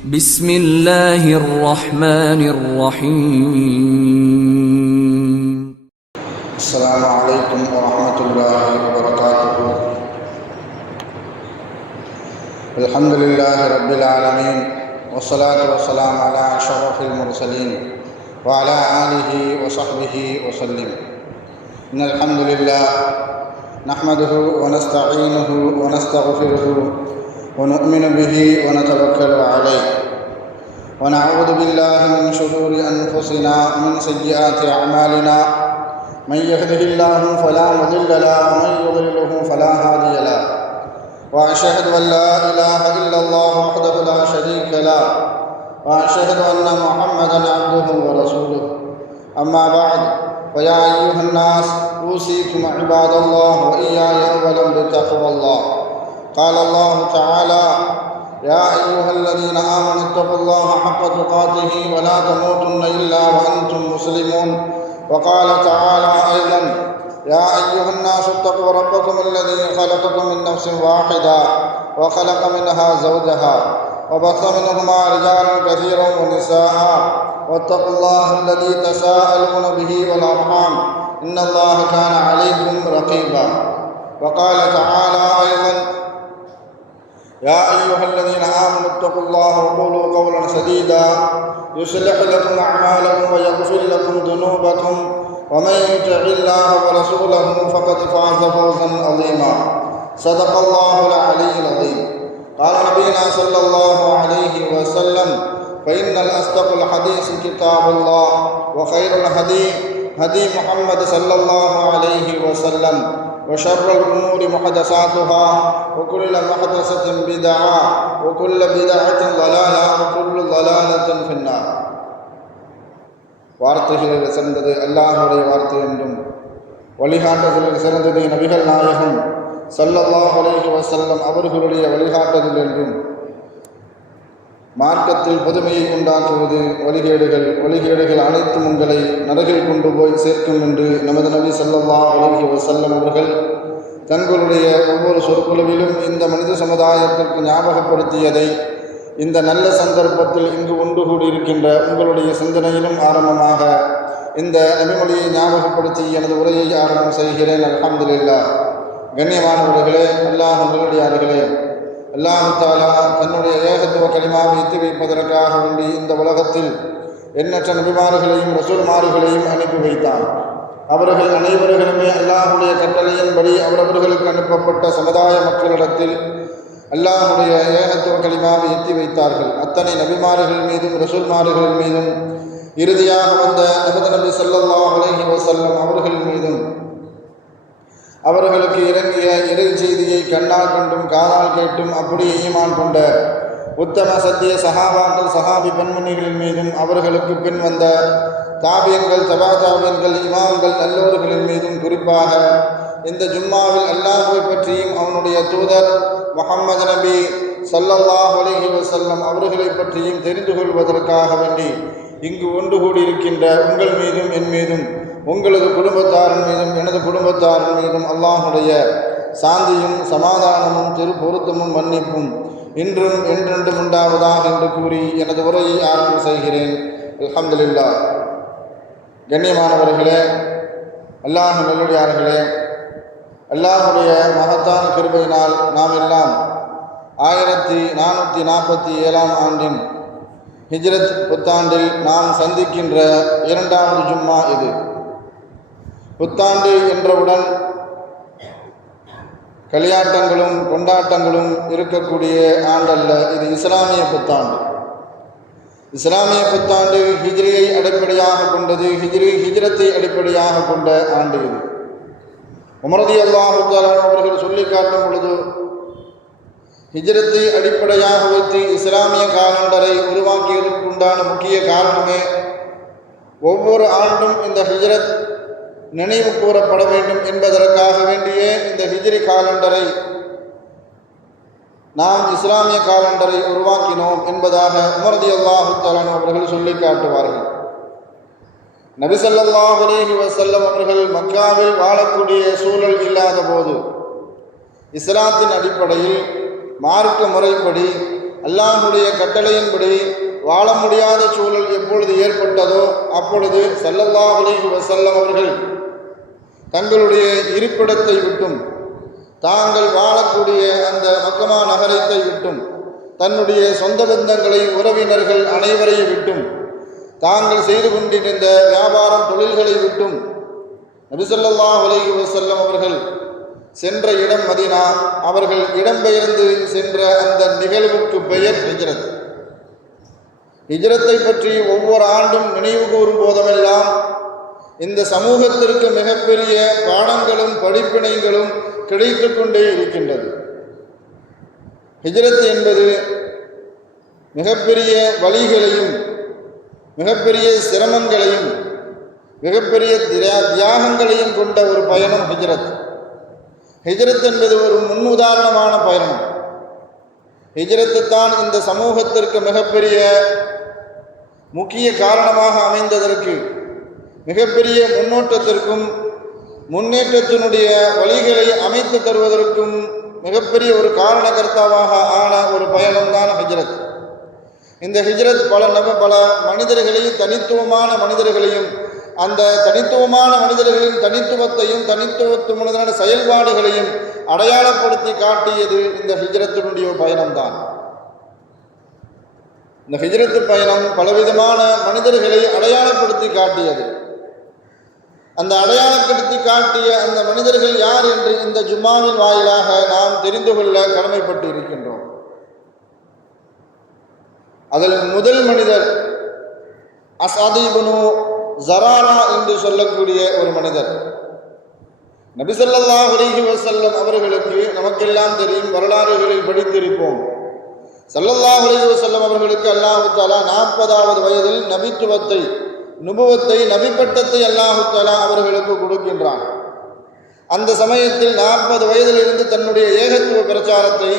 بسم الله الرحمن الرحيم. السلام عليكم ورحمة الله وبركاته. الحمد لله رب العالمين، والصلاة والسلام على أشرف المرسلين وعلى آله وصحبه وسلم. إن الحمد لله نحمده ونستعينه ونستغفره ونؤمن به ونتوكل عليه، ونعوذ بالله من شرور أنفسنا ومن سيئات أعمالنا. من يهده الله فلا مضل له ومن يضلله فلا هادي له، وأشهد أن لا إله إلا الله وحده لا شريك له، وأشهد أن محمدا عبده ورسوله. أما بعد، فيا أيها الناس أوصيكم عباد الله وإياي أولا بتقوى الله. قال الله تعالى: يا أيها الذين آمنوا اتقوا الله حق تقاته ولا تموتن إلا وأنتم مسلمون. وقال تعالى أيضا: يا أيها الناس اتقوا ربكم الذي خلقكم من نفس واحدة وخلق منها زوجها وبث منهما رجالا كثيرا ونساء، واتقوا الله الذي تساءلون به والأرحام إن الله كان عليكم رقيبا. وقال تعالى أيضا: يا أيها الذين آمنوا اتقوا الله وقولوا قولا سديدا يصلح لكم أعمالكم ويغفر لكم ذنوبكم، ومن يطع الله ورسوله فقد فاز فوزا عظيما. صدق الله العلي العظيم. قال نبينا صلى الله عليه وسلم: فإن الأصدق الحديث كتاب الله، وخير الهدي هدي محمد صلى الله عليه وسلم، وشر الأمور محدثاتها، وكل محدثة بدعة، وكل بدعة ضلالة، وكل ضلالة في النار. வார்த்தைகளில் சிறந்தது அல்லாஹ்வுடைய வார்த்தை என்றும், வழிகாட்டுதலில் சிறந்தது நபிகள் நாயகம் ஸல்லல்லாஹு அலைஹி வஸல்லம் அவர்களுடைய வழிகாட்டுதல் என்றும், மார்க்கத்தில் புதுமையை உண்டாக்குவது வழிகேடுகள் அனைத்தும் உங்களை நரகில் கொண்டு போய் சேர்க்கும் என்று நமது நபி ஸல்லல்லாஹு அலைஹி வஸல்லம் அவர்கள் தங்களுடைய ஒவ்வொரு சொற்குழுவிலும் இந்த மனித சமுதாயத்திற்கு ஞாபகப்படுத்தியதை இந்த நல்ல சந்தர்ப்பத்தில் இங்கு ஒன்று கூடியிருக்கின்ற உங்களுடைய சிந்தனையிலும் ஆரம்பமாக இந்த நபிமொழியை ஞாபகப்படுத்தி எனது உரையை ஆரம்பம் செய்கிறேன். அல்ஹம்துலில்லாஹ். கண்ணியமானவர்களே, அல்லாஹ் நல்லடியார்களே, அல்லாஹ் தஆலா தன்னுடைய ஏகத்துவ கலிமாவை எத்தி வைப்பதற்காக வேண்டி இந்த உலகத்தில் எண்ணற்ற நபிமார்களையும் ரசூல்மார்களையும் அனுப்பி வைத்தான். அவர்கள் அனைவர்களுமே அல்லாஹுடைய கட்டளையின்படி அவரவர்களுக்கு அனுப்பப்பட்ட சமுதாய மக்களிடத்தில் அல்லாஹுடைய ஏகத்துவ கலிமாவை எத்தி வைத்தார்கள். அத்தனை நபிமார்கள் மீதும் ரசூல்மார்கள் மீதும் இறுதியாக வந்த நமது நபி ஸல்லல்லாஹு அலைஹி வஸல்லம் அவர்கள் மீதும் அவர்களுக்கு இறங்கிய இறை செய்தியை கண்ணால் கண்டும் காதால் கேட்டும் அப்படியே ஈமான் கொண்ட உத்தம சத்திய சஹாபாக்கள் சஹாபி பெண்மணிகளின் மீதும் அவர்களுக்கு பின் வந்த தாபியன்கள் தபாதாபியன்கள் இமாம்கள் நல்லோர்களின் மீதும் குறிப்பாக இந்த ஜும்மாவில் அல்லாஹ்வை பற்றியும் அவனுடைய தூதர் முஹம்மது நபி ஸல்லல்லாஹு அலைஹி வஸல்லம் அவர்களை பற்றியும் தெரிந்து கொள்வதற்காக வேண்டி இங்கு ஒன்று கூடியிருக்கின்ற உங்கள் மீதும் என் மீதும் உங்களது குடும்பத்தாரின் மீதும் எனது குடும்பத்தாரின் மீதும் அல்லாஹுடைய சாந்தியும் சமாதானமும் திருப்பொருத்தமும் மன்னிப்பும் இன்றும் என்றென்றும் உண்டாவதாக என்று கூறி எனது உரையை ஆரம்பம் செய்கிறேன். அல்ஹம்துலில்லாஹ். கண்ணியமானவர்களே, அல்லாஹ் நல்லடியார்களே, அல்லாஹுடைய மகத்தான கிருபையினால் நாம் எல்லாம் 1447 ஆண்டின் ஹிஜ்ரத் புத்தாண்டில் நாம் சந்திக்கின்ற இரண்டாவது ஜும்மா இது. புத்தாண்டு என்றவுடன் களியாட்டங்களும் கொண்டாட்டங்களும் இருக்கக்கூடிய ஆண்டல்ல, இது இஸ்லாமிய புத்தாண்டு. இஸ்லாமிய புத்தாண்டு ஹிஜ்ரியை அடிப்படையாக கொண்டது, ஹிஜ்ரத்தை அடிப்படையாக கொண்ட ஆண்டு இது. உமர் ரலியல்லாஹு தஆலா அவர்கள் சொல்லி காட்டும் பொழுது, ஹிஜ்ரத்தை அடிப்படையாக வைத்து இஸ்லாமிய காலண்டரை உருவாக்கியதற்குண்டான முக்கிய காரணமே ஒவ்வொரு ஆண்டும் இந்த ஹிஜ்ரத் நினைவு கூறப்பட வேண்டும் என்பதற்காக வேண்டியே இந்த ஹிஜ்ரி காலண்டரை நாம் இஸ்லாமிய காலண்டரை உருவாக்கினோம் என்பதாக உமர் ரலியல்லாஹு தஆலா அவர்கள் சொல்லி காட்டுவார்கள். நபி ஸல்லல்லாஹு அலைஹி வஸல்லம் அவர்கள் மக்காவில் வாழக்கூடிய சூழல் இல்லாத போது இஸ்லாத்தின் அடிப்படையில் மார்க்க முறைப்படி அல்லாஹ்வுடைய கட்டளையின்படி வாழ முடியாத சூழல் எப்பொழுது ஏற்பட்டதோ அப்பொழுது ஸல்லல்லாஹு அலைஹி வஸல்லம் அவர்கள் தங்களுடைய இருப்பிடத்தை விட்டும் தாங்கள் வாழக்கூடிய அந்த மக்கமா நகரத்தை விட்டும் தன்னுடைய சொந்த பந்தங்களை உறவினர்கள் அனைவரையும் விட்டும் தாங்கள் செய்து கொண்டிருந்த வியாபாரம் தொழில்களை விட்டும் நபி ஸல்லல்லாஹு அலைஹி வஸல்லம் அவர்கள் சென்ற இடம் மதீனா. அவர்கள் இடம்பெயர்ந்து சென்ற அந்த நிகழ்வுக்கு பெயர் ஹிஜ்ரத். ஹிஜ்ரத்தை பற்றி ஒவ்வொரு ஆண்டும் நினைவு கூறும் போதெல்லாம் இந்த சமூகத்திற்கு மிகப்பெரிய பாடங்களும் படிப்பினைகளும் கிடைத்து கொண்டே இருக்கின்றது. ஹிஜ்ரத் என்பது மிகப்பெரிய வழிகளையும் மிகப்பெரிய சிரமங்களையும் மிகப்பெரிய தியாகங்களையும் கொண்ட ஒரு பயணம் ஹிஜ்ரத். ஹிஜ்ரத் என்பது ஒரு முன்னுதாரணமான பயணம். ஹிஜ்ரத்து தான் இந்த சமூகத்திற்கு மிகப்பெரிய முக்கிய காரணமாக அமைந்ததற்கு, மிகப்பெரிய முன்னோட்டத்திற்கும் முன்னேற்றத்தினுடைய வழிகளை அமைத்து தருவதற்கும் மிகப்பெரிய ஒரு காரணகர்த்தாவாக ஆன ஒரு பயணம்தான் ஹிஜ்ரத். இந்த ஹிஜ்ரத் பல மனிதர்களையும் தனித்துவமான மனிதர்களையும் அந்த தனித்துவமான மனிதர்களின் தனித்துவத்தையும் தனித்துவத்துவமான செயல்பாடுகளையும் அடையாளப்படுத்தி காட்டியது இந்த ஹிஜ்ரத்தினுடைய பயணம்தான். இந்த ஹிஜ்ரத்து பயணம் பலவிதமான மனிதர்களை அடையாளப்படுத்தி காட்டியது. அந்த அடையாளப்படுத்தி காட்டிய அந்த மனிதர்கள் யார் என்று இந்த ஜும்மாவின் வாயிலாக நாம் தெரிந்து கொள்ள கடமைப்பட்டு இருக்கின்றோம். அதில் முதல் மனிதர் அஸ்அத் இப்னு ஸராரா என்று சொல்லக்கூடிய ஒரு மனிதர். நபி ஸல்லல்லாஹு அலைஹி வஸல்லம் அவர்களுக்கு நமக்கெல்லாம் தெரியும், வரலாறுகளில் படித்திருப்போம். ஸல்லல்லாஹு அலைஹி வஸல்லம் அவர்களுக்கு அல்லாஹ் தஆலா 40வது வயதில் நுபுவத்தை நபிப்பட்டத்தை அல்லாஹ் தஆலா அவர்களுக்கு கொடுக்கின்றான். அந்த சமயத்தில் 40 வயதிலிருந்து தன்னுடைய ஏகத்துவ பிரச்சாரத்தை,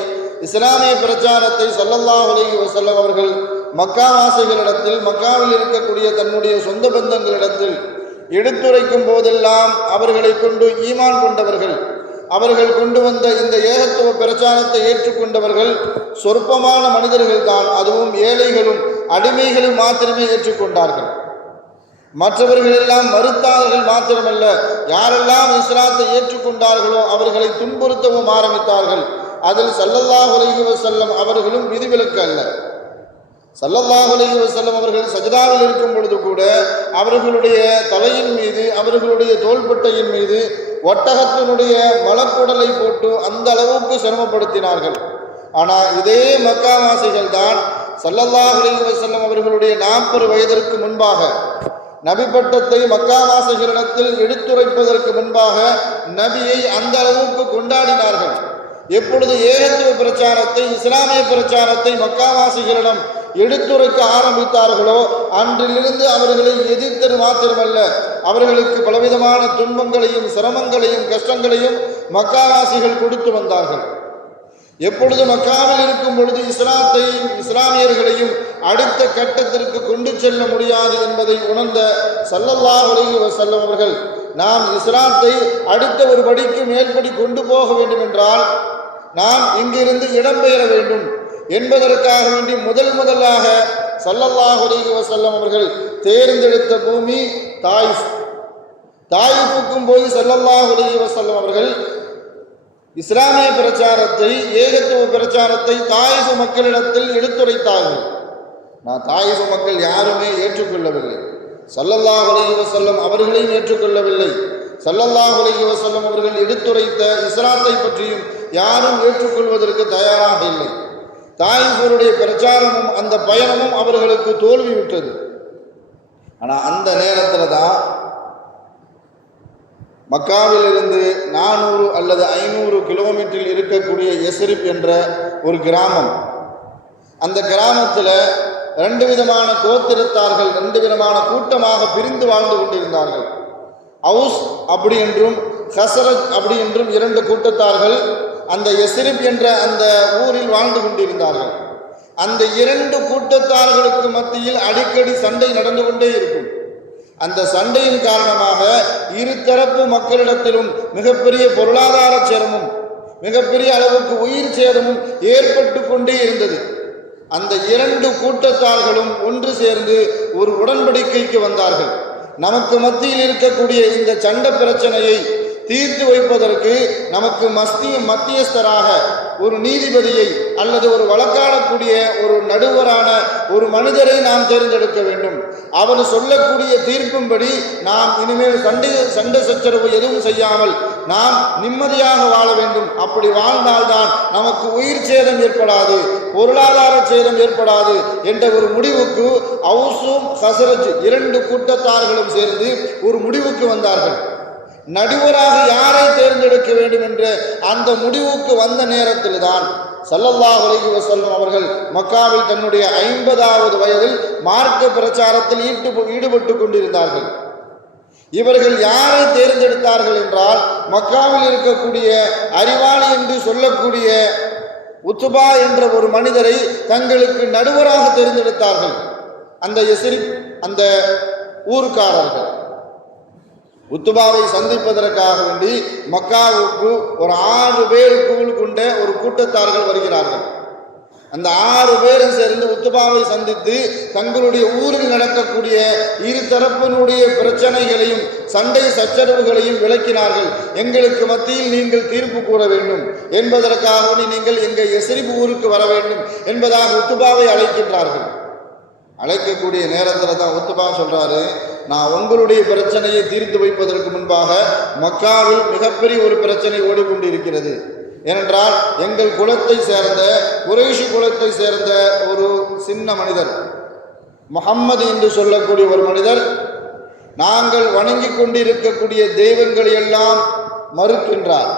இஸ்லாமிய பிரச்சாரத்தை ஸல்லல்லாஹு அலைஹி வஸல்லம் அவர்கள் மக்காவாசிகளிடத்தில், மக்காவில் இருக்கக்கூடிய தன்னுடைய சொந்த பந்தங்களிடத்தில் எடுத்துரைக்கும் போதெல்லாம் அவர்களை கொண்டு ஈமான் கொண்டவர்கள், அவர்கள் கொண்டு வந்த இந்த ஏகத்துவ பிரச்சாரத்தை ஏற்றுக்கொண்டவர்கள் சொற்பமான மனிதர்கள் தான். அதுவும் ஏழைகளும் அடிமைகளும் மாத்திரமே ஏற்றுக்கொண்டார்கள். மற்றவர்கள் எல்லாம் மறுத்தார்கள் மாத்திரமல்ல, யாரெல்லாம் இஸ்லாத்தை ஏற்றுக்கொண்டார்களோ அவர்களை துன்புறுத்தவும் ஆரம்பித்தார்கள். அதில் ஸல்லல்லாஹு அலைஹி வஸல்லம் அவர்களும் விதிவிலக்கு அல்ல. ஸல்லல்லாஹு அலைஹி வஸல்லம் அவர்கள் சஜ்தாவில் இருக்கும் பொழுது கூட அவர்களுடைய தலையின் மீது, அவர்களுடைய தோள்பட்டையின் மீது ஒட்டகத்தினுடைய மலக்குடலை போட்டு அந்த அளவுக்கு சிரமப்படுத்தினார்கள். ஆனால் இதே மக்காவாசிகள் தான் ஸல்லல்லாஹு அலைஹி வஸல்லம் அவர்களுடைய 40 வயதிற்கு முன்பாக நபிப்பட்டத்தை மக்காவாசிகளிடத்தில் எடுத்துரைப்பதற்கு முன்பாக நபியை அந்த அளவுக்கு கொண்டாடினார்கள். எப்பொழுது ஏகத்துவ பிரச்சாரத்தை, இஸ்லாமிய பிரச்சாரத்தை மக்காவாசிகளிடம் எடுத்துரைக்க ஆரம்பித்தார்களோ அன்றிலிருந்து அவர்களை எதிர்த்தது மாத்திரமல்ல, அவர்களுக்கு பலவிதமான துன்பங்களையும் சிரமங்களையும் கஷ்டங்களையும் மக்காவாசிகள் கொடுத்து வந்தார்கள். எப்பொழுது மக்காவில் இருக்கும் பொழுது இஸ்லாத்தையும் இஸ்லாமியர்களையும் அடுத்த கட்டத்திற்கு கொண்டு செல்ல முடியாது என்பதை உணர்ந்த ஸல்லல்லாஹு அலைஹி வஸல்லம் அவர்கள், நாம் இஸ்லாத்தை அடுத்த ஒரு படிக்கு மேல்படி கொண்டு போக வேண்டும் என்றால் நாம் இங்கிருந்து இடம்பெயர வேண்டும் என்பதற்காக வேண்டி முதலாக ஸல்லல்லாஹு அலைஹி வஸல்லம் அவர்கள் தேர்ந்தெடுத்த பூமி தாயிஃப். தாயிஃபுக்கும் போய் ஸல்லல்லாஹு அலைஹி வஸல்லம் அவர்கள் இஸ்லாமிய பிரச்சாரத்தை, ஏகத்துவ பிரச்சாரத்தை தாயிஃப் மக்களிடத்தில் எடுத்துரைத்தார்கள். தாயிஃப் மக்கள் யாருமே ஏற்றுக்கொள்ளவில்லை. ஸல்லல்லாஹு அலைஹி வஸல்லம் அவர்களையும் ஏற்றுக்கொள்ளவில்லை. ஸல்லல்லாஹு அலைஹி வஸல்லம் அவர்கள் எடுத்துரைத்த இஸ்லாத்தை பற்றியும் யாரும் ஏற்றுக்கொள்வதற்கு தயாராக இல்லை. தாயிஃபுடைய பிரச்சாரமும் அந்த பயணமும் அவர்களுக்கு தோல்வி விட்டது. ஆனால் அந்த நேரத்தில் தான் மக்காவிலிருந்து 400 அல்லது 500 கிலோமீட்டரில் இருக்கக்கூடிய யஸ்ரிப் என்ற ஒரு கிராமம். அந்த கிராமத்தில் 2 விதமான கோத்திரத்தார்கள், 2 விதமான கூட்டமாக பிரிந்து வாழ்ந்து கொண்டிருந்தார்கள். அவுஸ் அப்படி என்றும் ஹஸ்ரஜ் அப்படி என்றும் 2 கூட்டத்தார்கள் அந்த யஸ்ரிப் என்ற அந்த ஊரில் வாழ்ந்து கொண்டிருந்தார்கள். அந்த 2 கூட்டத்தார்களுக்கு மத்தியில் அடிக்கடி சண்டை நடந்து கொண்டே இருக்கும். அந்த சண்டையின் காரணமாக இருதரப்பு மக்களிடத்திலும் மிகப்பெரிய பொருளாதார சேதமும் மிகப்பெரிய அளவுக்கு உயிர் சேதமும் ஏற்பட்டு கொண்டே இருந்தது. அந்த இரண்டு கூட்டத்தார்களும் ஒன்று சேர்ந்து ஒரு உடன்படிக்கைக்கு வந்தார்கள். நமக்கு மத்தியில் இருக்கக்கூடிய இந்த சண்டை பிரச்சனையை தீர்த்து வைப்பதற்கு நமக்கு மத்தியஸ்தராக ஒரு நீதிபதியை அல்லது ஒரு வழக்காடக்கூடிய ஒரு நடுவரான ஒரு மனிதரை நாம் தேர்ந்தெடுக்க வேண்டும். அவர் சொல்லக்கூடிய தீர்ப்பின்படி நாம் இனிமேல் சண்டை சச்சரவு எதுவும் செய்யாமல் நாம் நிம்மதியாக வாழ வேண்டும். அப்படி வாழ்ந்தால்தான் நமக்கு உயிர் சேதம் ஏற்படாது, பொருளாதார சேதம் ஏற்படாது என்ற ஒரு முடிவுக்கு அவுஸும் ஹஸரஜ் இரண்டு கூட்டத்தார்களும் சேர்ந்து ஒரு முடிவுக்கு வந்தார்கள். நடுவராக யாரை தேர்ந்தெடுக்க வேண்டும் என்ற அந்த முடிவுக்கு வந்த நேரத்தில் தான் ஸல்லல்லாஹு அலைஹி வஸல்லம் அவர்கள் மக்காவில் தன்னுடைய 50வது வயதில் மார்க்க பிரச்சாரத்தில் ஈடுபட்டு கொண்டிருந்தார்கள். இவர்கள் யாரை தேர்ந்தெடுத்தார்கள் என்றால், மக்காவில் இருக்கக்கூடிய அறிவாளி என்று சொல்லக்கூடிய உத்பா என்ற ஒரு மனிதரை தங்களுக்கு நடுவராக தேர்ந்தெடுத்தார்கள். அந்த யஸ்ரிப் அந்த ஊர்க்காரர்கள் உத்பாவை சந்திப்பதற்காக வேண்டி மக்காவுக்கு ஒரு 6 பேர் கொண்ட ஒரு கூட்டத்தார்கள் வருகிறார்கள். அந்த 6 பேரும் சேர்ந்து உத்பாவை சந்தித்து தங்களுடைய ஊரில் நடக்கக்கூடிய இரு தரப்பினுடைய பிரச்சனைகளையும் சண்டை சச்சரவுகளையும் விளக்கினார்கள். எங்களுக்கு மத்தியில் நீங்கள் தீர்ப்பு கூற வேண்டும் என்பதற்காக நீங்கள் எங்கள் யஸ்ரிப் ஊருக்கு வர வேண்டும் என்பதாக உத்பாவை அழைக்கின்றார்கள். அழைக்கக்கூடிய நேரத்தில் தான் உத்பா சொல்றாரு, நான் உங்களுடைய பிரச்சனையை தீர்த்து வைப்பதற்கு முன்பாக மக்காவில் மிகப்பெரிய ஒரு பிரச்சனை ஓடிக்கொண்டிருக்கிறது. ஏனென்றால் எங்கள் குலத்தை சேர்ந்த குறைஷி குலத்தை சேர்ந்த ஒரு சின்ன மனிதர் முஹம்மது என்று சொல்லக்கூடிய ஒரு மனிதர் நாங்கள் வணங்கி கொண்டிருக்கக்கூடிய தெய்வங்களை எல்லாம் மறுக்கின்றார்.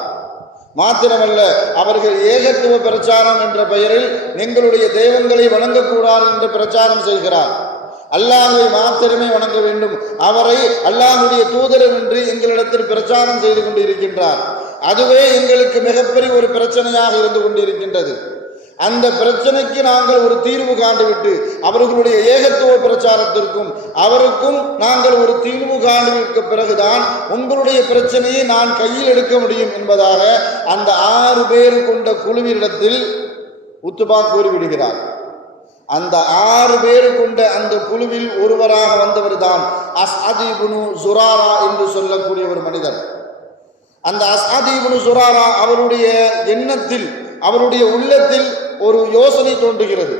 மாத்திரமல்ல, அவர்கள் ஏகத்துவ பிரச்சாரம் என்ற பெயரில் எங்களுடைய தெய்வங்களை வணங்கக்கூடாது என்று பிரச்சாரம் செய்கிறார். அல்லாஹ்வை மாத்திரமே வணங்க வேண்டும், அவரை அல்லாஹ்வுடைய தூதர் என்று எங்களிடத்தில் பிரச்சாரம் செய்து கொண்டிருக்கின்றார். அதுவே எங்களுக்கு மிகப்பெரிய ஒரு பிரச்சனையாக இருந்து கொண்டிருக்கின்றது. அந்த பிரச்சனைக்கு நாங்கள் ஒரு தீர்வு காண்டுவிட்டு அவர்களுடைய ஏகத்துவ பிரச்சாரத்திற்கும் அவருக்கும் நாங்கள் ஒரு தீர்வு காண்டுவிட்ட பிறகுதான் உங்களுடைய பிரச்சனையை நான் கையில் எடுக்க முடியும் என்பதாக அந்த 6 பேர் கொண்ட குழுவினிடத்தில் உத்பா கூறிவிடுகிறார். அந்த 6 பேர் கொண்ட அந்த குழுவில் ஒருவராக வந்தவர் தான் அஸ்அத் இப்னு ஸுராரா என்று சொல்லக்கூடிய ஒரு மனிதர். அந்த அஸ்அத் இப்னு ஸுராரா அவருடைய எண்ணத்தில் அவருடைய உள்ளத்தில் ஒரு யோசனை தோன்றுகிறது.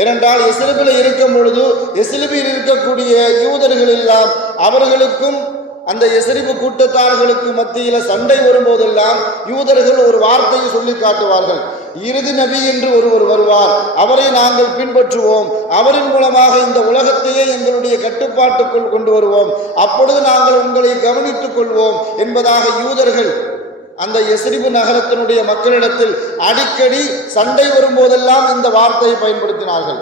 ஏனென்றால் எஸ்ரிபில் இருக்கும் பொழுது எஸ்ரிபில் இருக்கக்கூடிய யூதர்கள் எல்லாம் அவர்களுக்கும் அந்த எஸ்ரிபு கூட்டத்தார்களுக்கு மத்தியில் சண்டை வரும்போதெல்லாம் யூதர்கள் ஒரு வார்த்தையை சொல்லி காட்டுவார்கள், இறுதி நபி என்று ஒருவர் வருவார், அவரை நாங்கள் பின்பற்றுவோம், அவரின் மூலமாக இந்த உலகத்தையே எங்களுடைய கட்டுப்பாட்டுக்குள் கொண்டு வருவோம், அப்பொழுது நாங்கள் உங்களை கவனித்துக் கொள்வோம் என்பதாக யூதர்கள் அந்த எஸ்ரிபு நகரத்தினுடைய மக்களிடத்தில் அடிக்கடி சண்டை வரும்போதெல்லாம் இந்த வார்த்தையை பயன்படுத்தினார்கள்.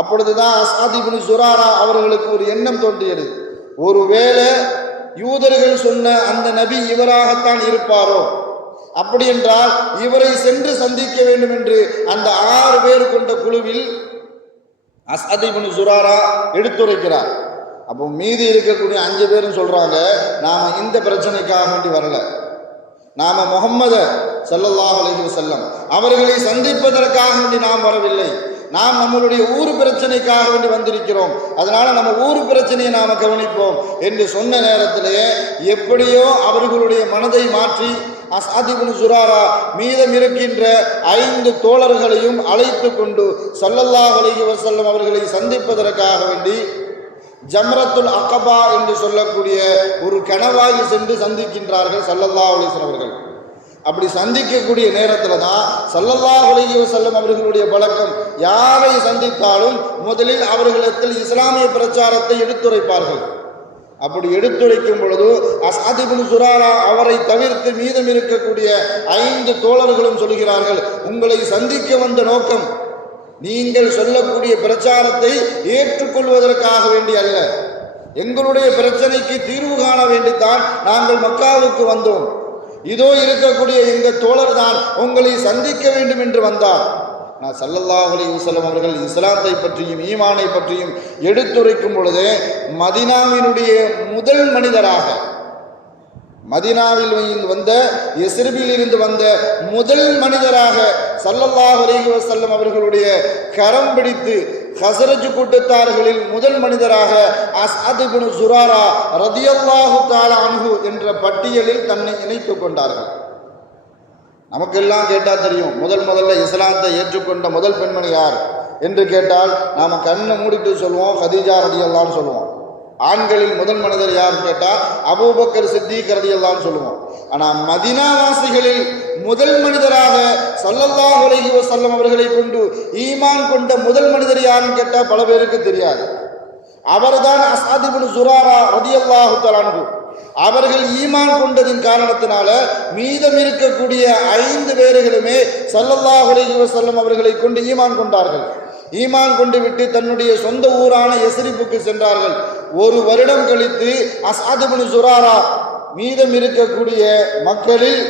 அப்பொழுதுதான் அஸ்அத் இப்னு ஸுராரா அவர்களுக்கு ஒரு எண்ணம் தோன்றியது, ஒருவேளை யூதர்கள் சொன்ன அந்த நபி இவராகத்தான் இருப்பாரோ, அப்படி என்றால் இவரை சென்று சந்திக்க வேண்டும் என்று அந்த 6 பேர் கொண்ட குழுவில் அஸ்அத் இப்னு ஸுராரா எடுத்துரைக்கிறார். அப்போ மீதி இருக்கக்கூடிய 5 பேரும் சொல்றாங்க, நாம இந்த பிரச்சனைக்காக வேண்டி வரல, நாம முஹம்மது ஸல்லல்லாஹு அலைஹி வஸல்லம் அவர்களை சந்திப்பதற்காக வேண்டி நாம் வரவில்லை, நாம் நம்மளுடைய ஊர் பிரச்சனைக்காக வேண்டி வந்திருக்கிறோம், அதனால நம்ம ஊர் பிரச்சனையை நாம கவனிப்போம் என்று சொன்ன நேரத்திலேயே எப்படியோ அவர்களுடைய மனதை மாற்றி அஸ்அத் இப்னு ஸுராரா மீதம் இருக்கின்ற 5 தோழர்களையும் அழைத்து கொண்டு ஸல்லல்லாஹு அலைஹி வஸல்லம் அவர்களை சந்திப்பதற்காக வேண்டி ஜம்ரத்துல் அகபா என்று சொல்லக்கூடிய ஒரு கணவாயில் சென்று சந்திக்கின்றார்கள் ஸல்லல்லாஹு அலைஹி வஸல்லம் அவர்கள். அப்படி சந்திக்கக்கூடிய நேரத்தில் தான் ஸல்லல்லாஹு அலைஹி வஸல்லம் அவர்களுடைய பழக்கம், யாரை சந்தித்தாலும் முதலில் அவர்களிடத்தில் இஸ்லாமிய பிரச்சாரத்தை எடுத்துரைப்பார்கள். அப்படி எடுத்துரைக்கும் பொழுது அஸ்அத் இப்னு ஸுராரா அவரை தவிர்த்து மீதம் இருக்கக்கூடிய 5 தோழர்களும் சொல்கிறார்கள், உங்களை சந்திக்க வந்த நோக்கம் நீங்கள் சொல்லக்கூடிய பிரச்சாரத்தை ஏற்றுக்கொள்வதற்காக வேண்டி அல்ல, எங்களுடைய பிரச்சனைக்கு தீர்வு காண வேண்டித்தான் நாங்கள் மக்காவுக்கு வந்தோம், இதோ இருக்கக்கூடிய எங்கள் தோழர் தான் உங்களை சந்திக்க வேண்டும் என்று வந்தார். நான் ஸல்லல்லாஹு அலைஹி வஸல்லம் அவர்கள் இஸ்லாத்தை பற்றியும் ஈமானை பற்றியும் எடுத்துரைக்கும் பொழுது மதீனாவினுடைய முதல் மனிதராக, மதீனாவில் வந்த எஸ்ரிபில் இருந்து வந்த முதல் மனிதராக ஸல்லல்லாஹு அலைஹி வஸல்லம் அவர்களுடைய கரம் பிடித்து ஹஸரஜ் கூட்டத்தார்களில் முதல் மனிதராக அஸ்அத் இப்னு ஸுராரா ரலியல்லாஹு தஆலா அன்ஹு என்ற பட்டியலில் தன்னை இணைத்துக் கொண்டார்கள். நமக்கெல்லாம் கேட்டால் தெரியும், முதல்ல இஸ்லாத்தை ஏற்றுக்கொண்ட முதல் பெண்மணி யார் என்று கேட்டால் நாம் கண்ணை மூடிட்டு சொல்லுவோம் கதீஜா ரலியல்லாஹு சொல்லுவோம். ஆண்களில் முதல் மனிதர் யார் கேட்டால் அபூபக்கர் சித்திக் ரலியல்லாஹு சொல்லுவோம். ஆனால் மதீனாவாசிகளில் முதல் மனிதராக ஸல்லல்லாஹு அலைஹி வஸல்லம் அவர்களை கொண்டு ஈமான் கொண்ட முதல் மனிதர் யாருன்னு கேட்டால் பல பேருக்கு தெரியாது. அவர்தான் அஸ்அத் இப்னு ஸுராரா ரலியல்லாஹு தஆலா அன்ஹு. அவர்கள் ஈமான் கொண்டதின் காரணத்தினால மீதம் இருக்கக்கூடிய 5 பேர்களுமே ஸல்லல்லாஹு அலைஹி வஸல்லம் அவர்களை கொண்டு ஈமான் கொண்டார்கள். ஈமான் கொண்டு விட்டு தன்னுடைய சொந்த ஊரான யஸ்ரிபுக்கு சென்றார்கள். 1 வருடம் கழித்து அஸ்அத் இப்னு ஸுராரா மீதம் இருக்கக்கூடிய மக்களில்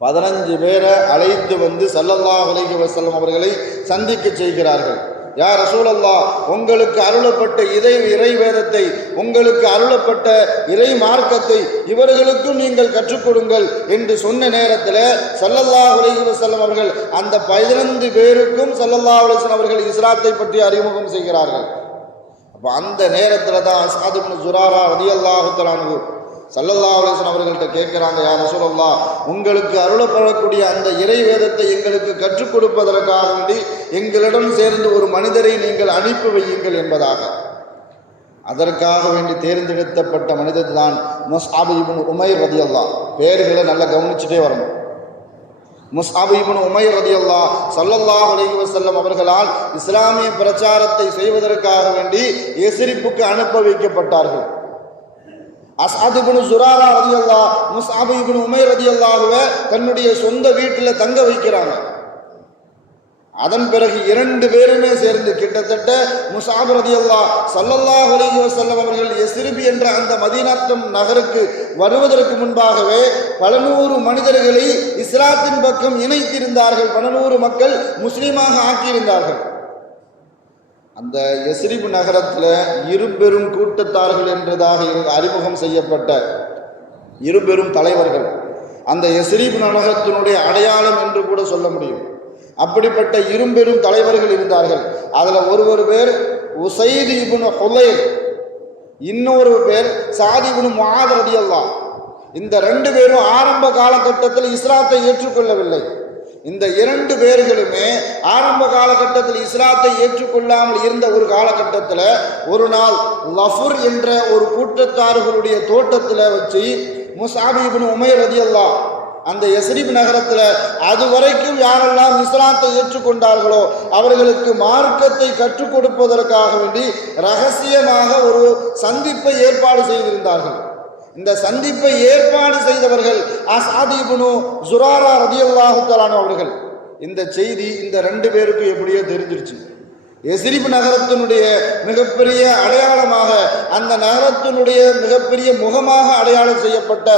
15 பேரை அழைத்து வந்து ஸல்லல்லாஹு அலைஹி வஸல்லம் அவர்களை சந்திக்க செய்கிறார்கள். யா ரசூலல்லாஹ், உங்களுக்கு அருளப்பட்ட இறை வேதத்தை, உங்களுக்கு அருளப்பட்ட இறை மார்க்கத்தை இவர்களுக்கும் நீங்கள் கற்றுக் கொடுங்கள் என்று சொன்ன நேரத்தில் ஸல்லல்லாஹு அலைஹி வஸல்லம் அவர்கள் அந்த 15 பேருக்கும் ஸல்லல்லாஹு அலைஹி வஸல்லம் அவர்கள் இஸ்லாத்தை பற்றி அறிமுகம் செய்கிறார்கள். அப்போ அந்த நேரத்தில் தான் அஸ்அத் இப்னு ஸுராரா ரலியல்லாஹு தஆலா அன்ஹு ஸல்லல்லாஹு அலைஹி வஸல்லம் அவர்கள்ட்ட கேட்குறாங்க, யா ரசூலல்லாஹ், உங்களுக்கு அருளப்படக்கூடிய அந்த இறை வேதத்தை எங்களுக்கு கற்றுக் கொடுப்பதற்காக வேண்டி எங்களிடம் சேர்ந்து ஒரு மனிதரை நீங்கள் அனுப்பி வையுங்கள் என்பதாக. அதற்காக வேண்டி தேர்ந்தெடுக்கப்பட்ட மனிதர் தான் முஸ்அப் இப்னு உமைர் ரலியல்லாஹ். பேர்களை நல்லா கவனிச்சுட்டே வரணும். முஸ்அப் இப்னு உமைர் ரலியல்லாஹ் ஸல்லல்லாஹு அலைஹி வஸல்லம் அவர்களால் இஸ்லாமிய பிரச்சாரத்தை செய்வதற்காக வேண்டி யஸ்ரிபுக்கு அனுப்ப வைக்கப்பட்டார்கள். அஸ்அத் இப்னு ஸுராரா ரலியல்லாஹ் முஸ்அப் இப்னு உமைர் ரலியல்லாஹுவை தன்னுடைய சொந்த வீட்டில் தங்க வைக்கிறாங்க. அதன் பிறகு 2 பேருமே சேர்ந்து கிட்டத்தட்ட முஸ்அப் ரலியல்லாஹ் ஸல்லல்லாஹு அலைஹி வஸல்லம் அவர்கள் யஸ்ரிப் என்ற அந்த மதீனாத்தும் நகருக்கு வருவதற்கு முன்பாகவே 100 மனிதர்களை இஸ்லாத்தின் பக்கம் இணைத்திருந்தார்கள். 100 மக்கள் முஸ்லீமாக ஆக்கியிருந்தார்கள். அந்த யஸ்ரிப் நகரத்தில் 2 பெரும் கூட்டத்தார்கள் என்றதாக அறிமுகம் செய்யப்பட்ட 2 பெரும் தலைவர்கள் அந்த யஸ்ரிப் நகரத்தினுடைய அடையாளம் என்று கூட சொல்ல முடியும். அப்படிப்பட்ட 2 பெரும் தலைவர்கள் இருந்தார்கள். அதில் ஒருவர் பேர் உசைத் இப்னு ஹுலைர், இன்னொரு பேர் சாத் இப்னு முஆத் ரலியல்லாஹ். இந்த 2 பேரும் ஆரம்ப காலகட்டத்தில் இஸ்லாத்தை ஏற்றுக்கொள்ளவில்லை. இந்த 2 பேர்களுமே ஆரம்ப காலகட்டத்தில் இஸ்லாத்தை ஏற்றுக்கொள்ளாமல் இருந்த ஒரு காலகட்டத்தில் ஒரு நாள் லஃபுர் என்ற ஒரு கூட்டத்தார்களுடைய தோட்டத்தில் வச்சு முஸ்அப் இப்னு உமைர் ரலியல்லாஹ் அந்த யஸ்ரிப் நகரத்தில் அதுவரைக்கும் யாரெல்லாம் இஸ்லாத்தை ஏற்றுக்கொண்டார்களோ அவர்களுக்கு மார்க்கத்தை கற்றுக் கொடுப்பதற்காக வேண்டி ரகசியமாக ஒரு சந்திப்பை ஏற்பாடு செய்திருந்தார்கள். இந்த சந்திப்பை ஏற்பாடு செய்தவர்கள் அஸ்அத் இப்னு ஸுராரா ரலியல்லாஹு தஆலா அவர்கள். இந்த செய்தி இந்த 2 பேருக்கு எப்படியோ தெரிஞ்சிருச்சு. யஸ்ரிப் நகரத்தினுடைய மிகப்பெரிய அடையாளமாக, அந்த நகரத்தினுடைய மிகப்பெரிய முகமாக அடையாளம் செய்யப்பட்ட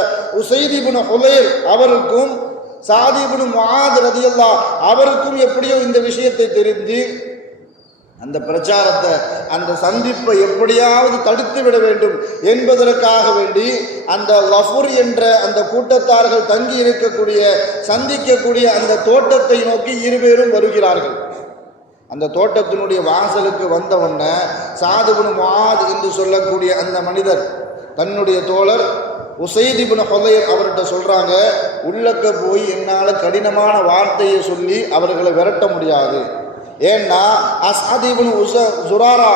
உசைத் இப்னு ஹுலைர் அவருக்கும் சாத் இப்னு முஆத் ரலியல்லாஹு அவருக்கும் எப்படியோ இந்த விஷயத்தை தெரிந்து அந்த பிரச்சாரத்தை, அந்த சந்திப்பை எப்படியாவது தடுத்து விட வேண்டும் என்பதற்காக வேண்டி அந்த லஃபுர் என்ற அந்த கூட்டத்தார்கள் தங்கி இருக்கக்கூடிய சந்திக்கக்கூடிய அந்த தோட்டத்தை நோக்கி 2 பேரும் வருகிறார்கள். அந்த தோட்டத்தினுடைய வாசலுக்கு வந்தவண்ண சாத் இப்னு முஆத் என்று சொல்லக்கூடிய அந்த மனிதர் தன்னுடைய தோழர் உசைத் இப்னு ஹுலைர் அவர்கிட்ட சொல்கிறாங்க, உள்ளக்க போய் என்னால் கடினமான வார்த்தையை சொல்லி அவர்களை விரட்ட முடியாது. ஏன்னா அஸ்அத் இப்னு ஸுராரா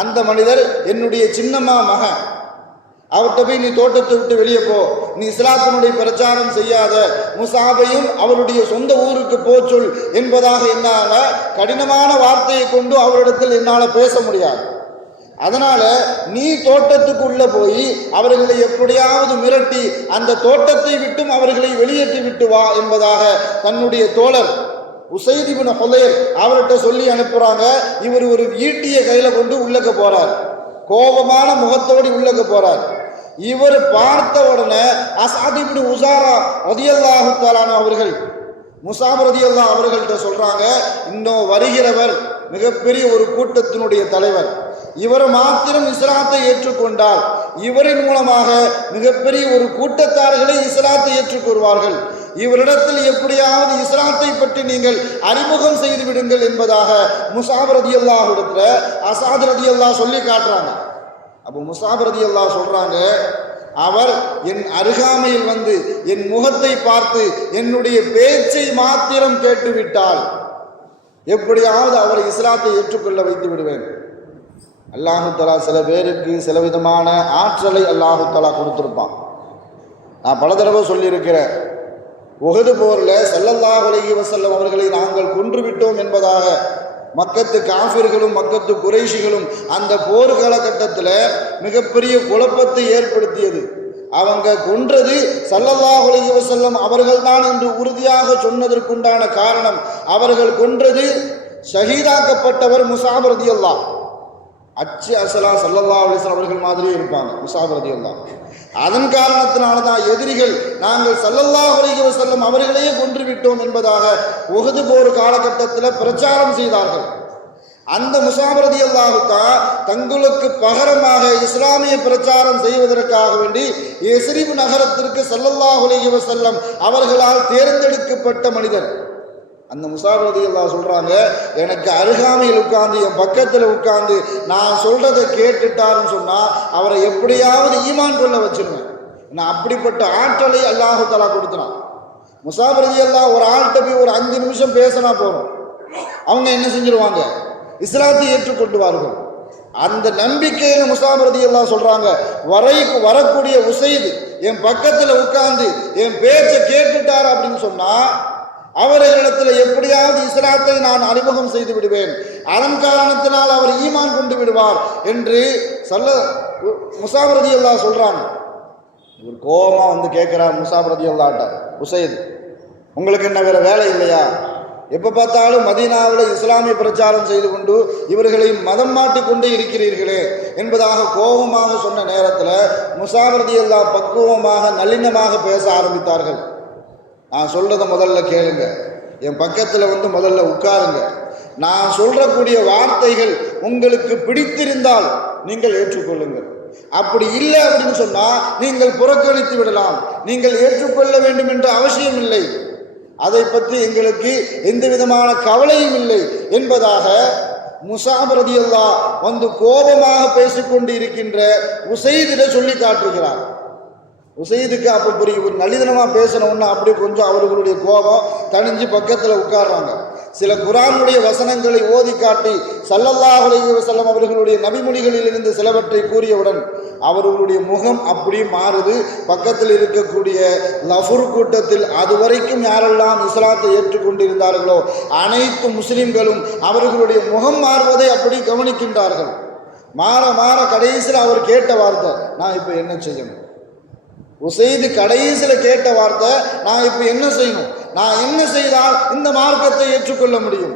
அந்த மனிதர் என்னுடைய சின்னம்மா மகன், அவர்கிட்ட போய் நீ தோட்டத்தை விட்டு வெளியே போ, நீ இஸ்லாத்தினுடைய பிரச்சாரம் செய்யாத, முஸ்அபையும் அவருடைய சொந்த ஊருக்கு போச்சொல் என்பதாக என்னால் கடினமான வார்த்தையை கொண்டு அவரிடத்தில் என்னால் பேச முடியாது. அதனால நீ தோட்டத்துக்குள்ள போய் அவர்களை எப்படியாவது மிரட்டி அந்த தோட்டத்தை விட்டும் அவர்களை வெளியேற்றி விட்டு வா என்பதாக தன்னுடைய தோழர் உசைத் இப்னு ஹுலைர் அவர்கிட்ட சொல்லி அனுப்புறாங்க. இவர் ஒரு ஈட்டிய கையில கொண்டு உள்ளக்க போறார், கோபமான முகத்தோடு உள்ளக்க போறார். இவர் பார்த்த உடனே அஸ்அத் இப்னு ஸுராரா ரலியல்லாஹு தஆலா அவர்கள் முஸ்அப் ரலியல்லாஹு அவர்கள்ட்ட சொல்றாங்க, இன்னும் வருகிறவர் மிகப்பெரிய ஒரு கூட்டத்தினுடைய தலைவர், இவர் மாத்திரம் இஸ்லாத்தை ஏற்றுக்கொண்டால் இவரின் மூலமாக மிகப்பெரிய ஒரு கூட்டத்தார்களை இஸ்லாத்தை ஏற்றுக்கொள்வார்கள். இவரிடத்தில் எப்படியாவது இஸ்லாத்தை பற்றி நீங்கள் அறிமுகம் செய்து விடுங்கள் என்பதாக முஸாப் ரலியல்லாஹு இடத்துல அஸாத் ரலியல்லாஹு சொல்லி காட்டுறாங்க. அப்போ முஸாப் ரலியல்லாஹு சொல்றாங்க, அவர் என் அருகாமையில் வந்து என் முகத்தை பார்த்து என்னுடைய பேச்சை மாத்திரம் கேட்டுவிட்டால் எப்படியாவது அவரை இஸ்லாத்தை ஏற்றுக்கொள்ள வைத்து விடுவேன். அல்லாஹு தஆலா சில பேருக்கு சில விதமான ஆற்றலை அல்லாஹு தஆலா கொடுத்திருப்பான். நான் பல தடவை சொல்லியிருக்கிறேன், உஹது போரில் ஸல்லல்லாஹு அலைஹி வஸல்லம் அவர்களை நாங்கள் கொன்று விட்டோம் என்பதாக மக்கத்து காஃபிர்களும் மக்கத்து குறைஷிகளும் அந்த போர் காலகட்டத்தில் மிகப்பெரிய குழப்பத்தை ஏற்படுத்தியது. அவங்க கொன்றது ஸல்லல்லாஹு அலைஹி வஸல்லம் அவர்கள்தான் என்று உறுதியாக சொன்னதற்குண்டான காரணம், அவர்கள் கொன்றது ஷஹீதாக்கப்பட்டவர் முஸாப் ரலியல்லாஹு. அச்சு அசலா ஸல்லல்லாஹு அலைஹி வஸல்லம் அவர்கள் மாதிரியே இருப்பாங்க முஸாப் ரலியல்லாஹு. அதன் காரணத்தினால தான் எதிரிகள் நாங்கள் ஸல்லல்லாஹு அலைஹி வஸல்லம் அவர்களையே கொன்று விட்டோம் என்பதாக உஹது போர் காலகட்டத்தில் பிரச்சாரம் செய்தார்கள். அந்த முஸாப் ரலியல்லாஹு தங்களுக்கு பகரமாக இஸ்லாமிய பிரச்சாரம் செய்வதற்காக வேண்டி யஸ்ரிப் நகரத்திற்கு ஸல்லல்லாஹு அலைஹி வஸல்லம் அவர்களால் தேர்ந்தெடுக்கப்பட்ட மனிதர். அந்த முஸாப் ரலியல்லாஹு சொல்றாங்க, எனக்கு அருகாமையில் உட்கார்ந்து என் பக்கத்தில் உட்கார்ந்து நான் சொல்றதை கேட்டுட்டாருன்னு சொன்னா அவரை எப்படியாவது ஈமான் கொள்ள வச்சிருவேன். நான் அப்படிப்பட்ட ஆற்றலை அல்லாஹு தஆலா கொடுத்தான். முஸாப் ரலியல்லாஹு ஒரு ஆள்கிட்ட போய் ஒரு 5 நிமிஷம் பேசினா போறோம், அவங்க என்ன செஞ்சிருவாங்க, இஸ்லாத்தை ஏற்றுக்கொண்டுவார்கள். அந்த நம்பிக்கையில் முஸாப் ரலியல்லாஹு சொல்றாங்க, வரக்கூடிய உசைத் என் பக்கத்தில் உட்கார்ந்து என் பேச்சை கேட்டுட்டார் அப்படின்னு சொன்னா அவர்களிடத்தில் எப்படியாவது இஸ்லாத்தை நான் அறிமுகம் செய்து விடுவேன், அதன் காரணத்தினால் அவர் ஈமான் கொண்டு விடுவார் என்று முஸாப் ரலியல்லாஹு சொல்றாங்க. இவர் கோபமா வந்து கேட்கிறார் முஸாப் ரலியல்லாஹு, உசைத் உங்களுக்கு என்ன வேற வேலை இல்லையா, எப்போ பார்த்தாலும் மதீனாவில் இஸ்லாமிய பிரச்சாரம் செய்து கொண்டு இவர்களை மதம் மாட்டிக்கொண்டே இருக்கிறீர்களே என்பதாக கோபமாக சொன்ன நேரத்தில் முஸாப் ரலியல்லாஹு பக்குவமாக நல்லிணமாக பேச ஆரம்பித்தார்கள். நான் சொல்றதை முதல்ல கேளுங்க, என் பக்கத்தில் வந்து முதல்ல உட்காருங்க, நான் சொல்றக்கூடிய வார்த்தைகள் உங்களுக்கு பிடித்திருந்தால் நீங்கள் ஏற்றுக்கொள்ளுங்கள், அப்படி இல்லை அப்படின்னு சொன்னா நீங்கள் புறக்கணித்து விடலாம், நீங்கள் ஏற்றுக்கொள்ள வேண்டும் என்ற அவசியம் இல்லை, அதை பற்றி எங்களுக்கு எந்த விதமான கவலையும் இல்லை என்பதாக முஸாப் ரலியல்லாஹு வந்து கோபமாக பேசிக்கொண்டு இருக்கின்ற உசைதிட சொல்லி காட்டுகிறார். உசைதுக்கு அப்போ புரியும், ஒரு நளிதனமாக பேசணும்னா அப்படி கொஞ்சம் அவர்களுடைய கோபம் தணிஞ்சு பக்கத்தில் உட்கார்றாங்க. சில குர்ஆனுடைய வசனங்களை ஓதி காட்டி ஸல்லல்லாஹு அலைஹி வஸல்லம் அவர்களுடைய நபிமொழிகளில் இருந்து சிலவற்றை கூறியவுடன் அவர்களுடைய முகம் அப்படியே மாறுது. பக்கத்தில் இருக்கக்கூடிய லஃபுர் கூட்டத்தில் அதுவரைக்கும் யாரெல்லாம் இஸ்லாத்தை ஏற்றுக்கொண்டிருந்தார்களோ அனைத்து முஸ்லிம்களும் அவர்களுடைய முகம் மாறுவதை அப்படி கவனிக்கின்றார்கள். மாற மாற கடைசியில் அவர் கேட்ட வார்த்தை, நான் இப்போ என்ன செய்யணும், உசைது கடைசியில் கேட்ட வார்த்தை, நான் இப்போ என்ன செய்யணும், நான் என்ன செய்தால் இந்த மார்க்கத்தை ஏற்றுக்கொள்ள முடியும்.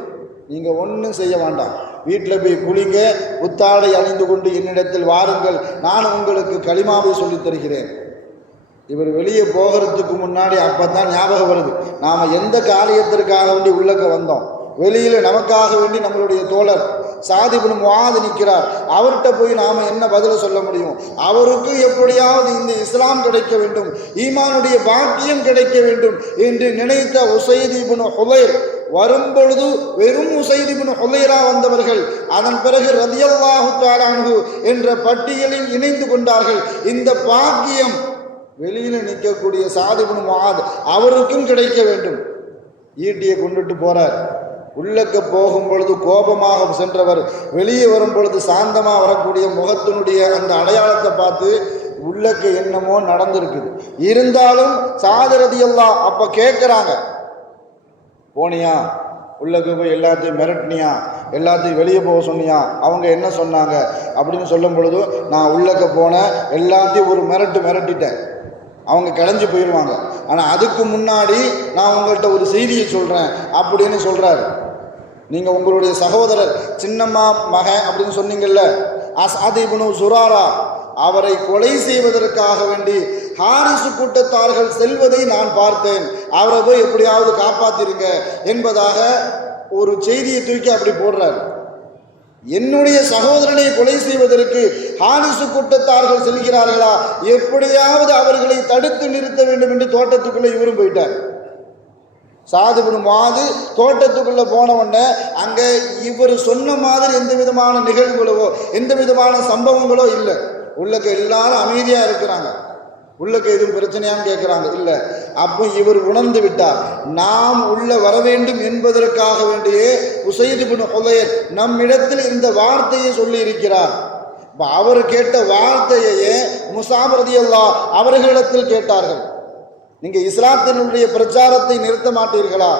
நீங்கள் ஒன்றும் செய்ய வேண்டாம், வீட்டில் போய் குளிங்க, புத்தாடை அணிந்து கொண்டு என்னிடத்தில் வாருங்கள், நான் உங்களுக்கு கலிமாவை சொல்லித் தருகிறேன். இவர் வெளியே போகிறதுக்கு முன்னாடி அப்போ தான் ஞாபகம் வருது, நாம் எந்த காரியத்திற்காக வேண்டி உள்ளக்க வந்தோம். வெளியில் நமக்காக வேண்டி நம்மளுடைய தோழர் சாத் இப்னு முஆத் நிற்கிறார், அவர்கிட்ட போய் நாம் என்ன பதில சொல்ல முடியும், அவருக்கு எப்படியாவது இந்த இஸ்லாம் கிடைக்க வேண்டும், ஈமானுடைய பாக்கியம் கிடைக்க வேண்டும் என்று நினைத்த உசைத் இப்னு ஹுதைர் வரும்பொழுது வெறும் உசைத் இப்னு ஹுதைரா வந்தவர்கள் அதன் பிறகு ரலியல்லாஹு தஆலா அன்ஹு என்ற பட்டியலில் இணைந்து கொண்டார்கள். இந்த பாக்கியம் வெளியில் நிற்கக்கூடிய சாத் இப்னு முஆத் அவருக்கும் கிடைக்க வேண்டும். ஈட்டியை கொண்டுட்டு போறார், உள்ளக்க போகும் பொழுது கோபமாக சென்றவர் வெளியே வரும் பொழுது சாந்தமாக வரக்கூடிய முகத்தினுடைய அந்த அடையாளத்தை பார்த்து உள்ளக்க என்னமோ நடந்திருக்குது. இருந்தாலும் சாத் ரலியல்லாஹு அப்போ கேட்குறாங்க, போனியா உள்ளக்க போய் எல்லாத்தையும் மிரட்டினியா, எல்லாத்தையும் வெளியே போக சொன்னியா, அவங்க என்ன சொன்னாங்க அப்படின்னு சொல்லும் பொழுது நான் உள்ளக்க போனேன், எல்லாத்தையும் ஒரு மிரட்டிட்டேன், அவங்க கலைஞ்சு போயிடுவாங்க, ஆனால் அதுக்கு முன்னாடி நான் உங்கள்கிட்ட ஒரு செய்தியை சொல்கிறேன் அப்படின்னு சொல்கிறாரு. நீங்கள் உங்களுடைய சகோதரர் சின்னம்மா மகன் அப்படின்னு சொன்னீங்கல்ல, அஸ்அத் இப்னு சுராரா, அவரை கொலை செய்வதற்காக வேண்டி ஹாரிசு கூட்டத்தார்கள் செல்வதை நான் பார்த்தேன், அவரை போய் எப்படியாவது காப்பாத்திருங்க என்பதாக ஒரு செய்தியை தூக்கி அப்படி போடுறார். என்னுடைய சகோதரனை கொலை செய்வதற்கு ஹாரிசு கூட்டத்தார்கள் செல்கிறார்களா, எப்படியாவது அவர்களை தடுத்து நிறுத்த வேண்டும் என்று தோட்டத்துக்குள்ளே இவரும் போயிட்டார். சாது இப்னு முஆது தோட்டத்துக்குள்ள போனவொடனே அங்கே இவர் சொன்ன மாதிரி எந்த விதமான நிகழ்வுகளோ எந்த விதமான சம்பவங்களோ இல்லை. உள்ளக்க எல்லாரும் அமைதியாக இருக்கிறாங்க. உள்ளக்க எதுவும் பிரச்சனையான்னு கேட்குறாங்க, இல்லை. அப்போ இவர் உணர்ந்து விட்டார், நாம் உள்ள வர வேண்டும் என்பதற்காக வேண்டியே உசைத் இப்னு ஹுதைர் நம்மிடத்தில் இந்த வார்த்தையை சொல்லி இருக்கிறார். இப்போ அவர் கேட்ட வார்த்தையே முஸாப் ரலியல்லாஹு அவர்களிடத்தில் கேட்டார்கள். நீங்கள் இஸ்லாத்தினுடைய பிரச்சாரத்தை நிறுத்த மாட்டீர்களா,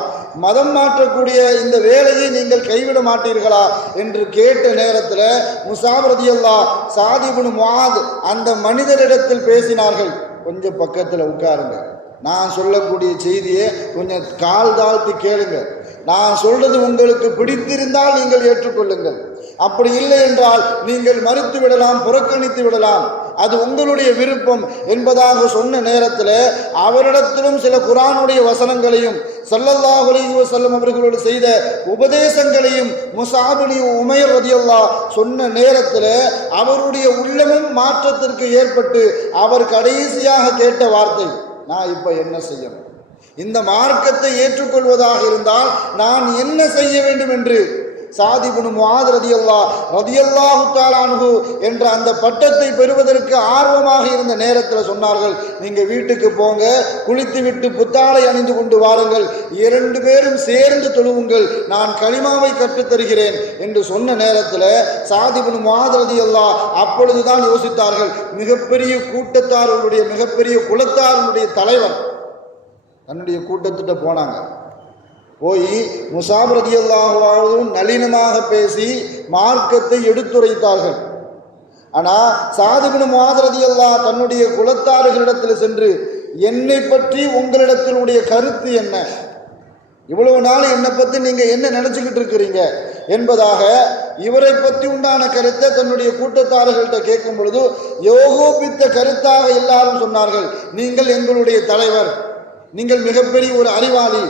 மதம் மாற்றக்கூடிய இந்த வேலையை நீங்கள் கைவிட மாட்டீர்களா என்று கேட்ட நேரத்தில் முஸாப் ரலியல்லாஹு சாத் இப்னு முஆத் அந்த மனிதரிடத்தில் பேசினார்கள், கொஞ்சம் பக்கத்தில் உட்காருங்க, நான் சொல்லக்கூடிய செய்தியை கொஞ்சம் கால் தாழ்த்தி கேளுங்க, நான் சொல்றது உங்களுக்கு பிடித்திருந்தால் நீங்கள் ஏற்றுக்கொள்ளுங்கள், அப்படி இல்லை என்றால் நீங்கள் மறுத்து விடலாம், புறக்கணித்து விடலாம், அது உங்களுடைய விருப்பம் என்பதாக சொன்ன நேரத்தில் அவரிடத்திலும் சில குர்ஆனுடைய வசனங்களையும் ஸல்லல்லாஹு அலைஹி வஸல்லம் அவர்களோடு செய்த உபதேசங்களையும் முஸாப் இப்னு உமைர் ரலியல்லாஹு சொன்ன நேரத்தில் அவருடைய உள்ளமும் மாற்றத்திற்கு ஏற்பட்டு அவர் கடைசியாக கேட்ட வார்த்தை, நான் இப்போ என்ன செய்யணும், இந்த மார்க்கத்தை ஏற்றுக்கொள்வதாக இருந்தால் நான் என்ன செய்ய வேண்டும் என்று சாத் இப்னு முஆத் ரலியல்லாஹு தஆலா அன்ஹு என்ற அந்த பட்டத்தை பெறுவதற்கு ஆர்வமாக இருந்த நேரத்தில் சொன்னார்கள், நீங்கள் வீட்டுக்கு போங்க, குளித்துவிட்டு புத்தாடை அணிந்து கொண்டு வாருங்கள், 2 பேரும் சேர்ந்து தொழுவுங்கள், நான் கலிமாவை கற்றுத்தருகிறேன் என்று சொன்ன நேரத்தில் சாத் இப்னு முஆத் ரலியல்லாஹு அப்பொழுதுதான் யோசித்தார்கள், மிகப்பெரிய கூட்டத்தார்களுடைய மிகப்பெரிய குலத்தாருடைய தலைவர் தன்னுடைய கூட்டத்திட்ட போனாங்க. போய் முஸாப் ரலியல்லாஹு நளினமாக பேசி மார்க்கத்தை எடுத்துரைத்தார்கள். ஆனால் சாத் இப்னு முஆத் ரலியல்லாஹு தன்னுடைய குலத்தார்களிடத்தில் சென்று, என்னை பற்றி உங்களிடத்தினுடைய கருத்து என்ன, இவ்வளவு நாள் என்னை பற்றி நீங்கள் என்ன நினச்சிக்கிட்டு இருக்கிறீங்க என்பதாக இவரை பற்றி உண்டான கருத்தை தன்னுடைய கூட்டத்தார்கள்ட்ட கேட்கும் பொழுது யோகோபித்த கருத்தாக எல்லாரும் சொன்னார்கள், நீங்கள் எங்களுடைய தலைவர், நீங்கள் மிகப்பெரிய ஒரு அறிவாளி,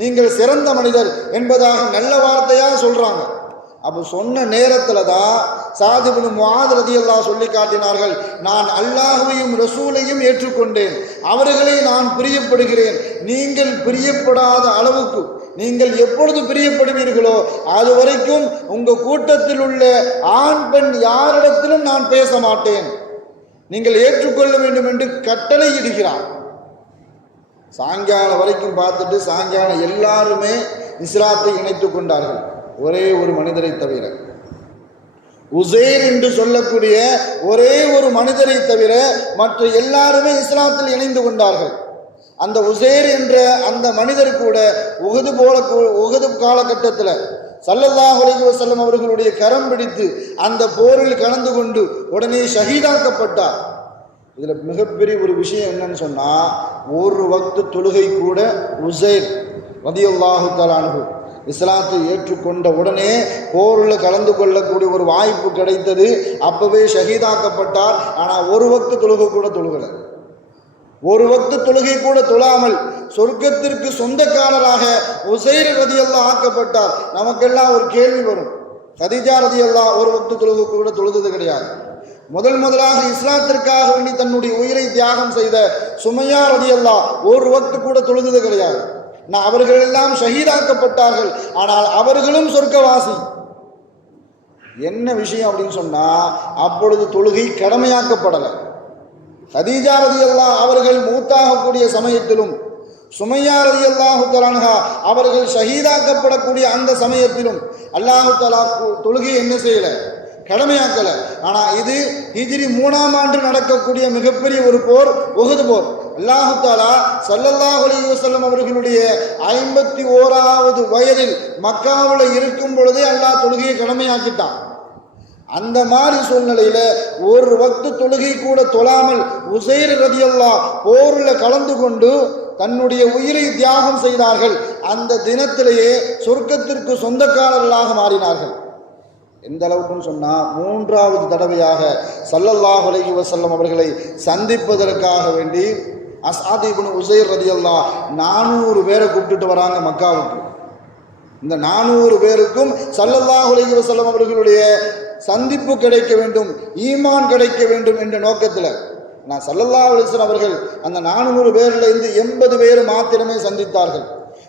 நீங்கள் சிறந்த மனிதர் என்பதாக நல்ல வார்த்தையாக சொல்கிறாங்க. அப்போ சொன்ன நேரத்தில் தான் சாத் இப்னு முஆத் ரலியல்லாஹு சொல்லி காட்டினார்கள், நான் அல்லாஹ்வையும் ரசூலையும் ஏற்றுக்கொண்டேன், அவர்களை நான் பிரியப்படுகிறேன், நீங்கள் பிரியப்படாத அளவுக்கு நீங்கள் எப்பொழுது பிரியப்படுவீர்களோ அது வரைக்கும் உங்கள் கூட்டத்தில் உள்ள ஆண் பெண் யாரிடத்திலும் நான் பேச மாட்டேன், நீங்கள் ஏற்றுக்கொள்ள வேண்டும் என்று கட்டளை இடுகிறார். சாயங்காலம் வரைக்கும் பார்த்துட்டு சாயங்காலம் எல்லாருமே இஸ்லாத்தை இணைத்து கொண்டார்கள், ஒரே ஒரு மனிதரை தவிர. உசைர் என்று சொல்லக்கூடிய ஒரே ஒரு மனிதரை தவிர மற்ற எல்லாருமே இஸ்லாத்தில் இணைந்து கொண்டார்கள். அந்த உசைர் என்ற அந்த மனிதர் கூட உஹது காலகட்டத்தில் ஸல்லல்லாஹு அலைஹி வஸல்லம் அவர்களுடைய கரம் பிடித்து அந்த போரில் கலந்து கொண்டு உடனே ஷஹீதாக்கப்பட்டார். இதில் மிகப்பெரிய ஒரு விஷயம் என்னன்னு சொன்னால், ஒரு வக்து தொழுகை கூட உசைர் ரலியல்லாஹு தஆலா அன்ஹு இஸ்லாத்தை ஏற்றுக்கொண்ட உடனே போரில் கலந்து கொள்ளக்கூடிய ஒரு வாய்ப்பு கிடைத்தது, அப்பவே ஷஹீதாக்கப்பட்டார். ஆனால் ஒரு வக்து தொழுகை கூட தொழுகலை, ஒரு வக்து தொழுகை கூட தொழாமல் சொர்க்கத்திற்கு சொந்தக்காரராக உசைர் ரலியல்லாஹு ஆக்கப்பட்டார். நமக்கெல்லாம் ஒரு கேள்வி வரும், கதீஜா ரலியல்லாஹு ஒரு வக்து தொழுகை கூட தொழுதது கிடையாது. முதலாக இஸ்லாத்திற்காக வேண்டி தன்னுடைய உயிரை தியாகம் செய்த சுமையா ரலியல்லாஹு ஒரு வக்து கூட தொழுதது கிடையாது. அவர்கள் எல்லாம் ஷஹீதாக்கப்பட்டார்கள், ஆனால் அவர்களும் சொர்க்கவாசி. என்ன விஷயம் அப்படின்னு சொன்னா, அப்பொழுது தொழுகை கடமையாக்கப்படலை. கதீஜா ரலியல்லாஹு அவர்கள் மூத்தாகக்கூடிய சமயத்திலும் சுமையா ரலியல்லாஹு தஆலா அன்ஹா அவர்கள் ஷஹீதாக்கப்படக்கூடிய அந்த சமயத்திலும் அல்லாஹ் தஆலா தொழுகை என்ன செய்யல, கடமையாக்கலை. ஆனால் இது ஹிஜ்ரி 3ஆம் ஆண்டு நடக்கக்கூடிய மிகப்பெரிய ஒரு போர், உஹது போர். அல்லாஹ் தஆலா ஸல்லல்லாஹு அலைஹி வஸல்லம் அவர்களுடைய 51வது வயதில் மக்காவில் இருக்கும் பொழுதே அல்லாஹ் தொழுகையை கடமையாக்கிட்டான். அந்த மாதிரி சூழ்நிலையில் ஒரு வக்து தொழுகை கூட தொழாமல் உசைர் ரலியல்லாஹு போரில் கலந்து கொண்டு தன்னுடைய உயிரை தியாகம் செய்தார்கள். அந்த தினத்திலேயே சொர்க்கத்திற்கு சொந்தக்காரர்களாக மாறினார்கள். எந்த அளவுக்குன்னு சொன்னால், 3வது தடவையாக ஸல்லல்லாஹு அலைஹி வஸல்லம் அவர்களை சந்திப்பதற்காக வேண்டி அஸ்ஆத் இப்னு உசைர் ரலியல்லாஹு 400 பேரை கூப்பிட்டுட்டு வராங்க மக்காவுக்கு. இந்த 400 பேருக்கும் ஸல்லல்லாஹு அலைஹி வஸல்லம் அவர்களுடைய சந்திப்பு கிடைக்க வேண்டும், ஈமான் கிடைக்க வேண்டும் என்ற நோக்கத்தில் ஸல்லல்லாஹு அலைஹி வஸல்லம் அவர்கள் அந்த 400 பேரில் இருந்து 80 பேர் மாத்திரமே சந்தித்தார்கள்.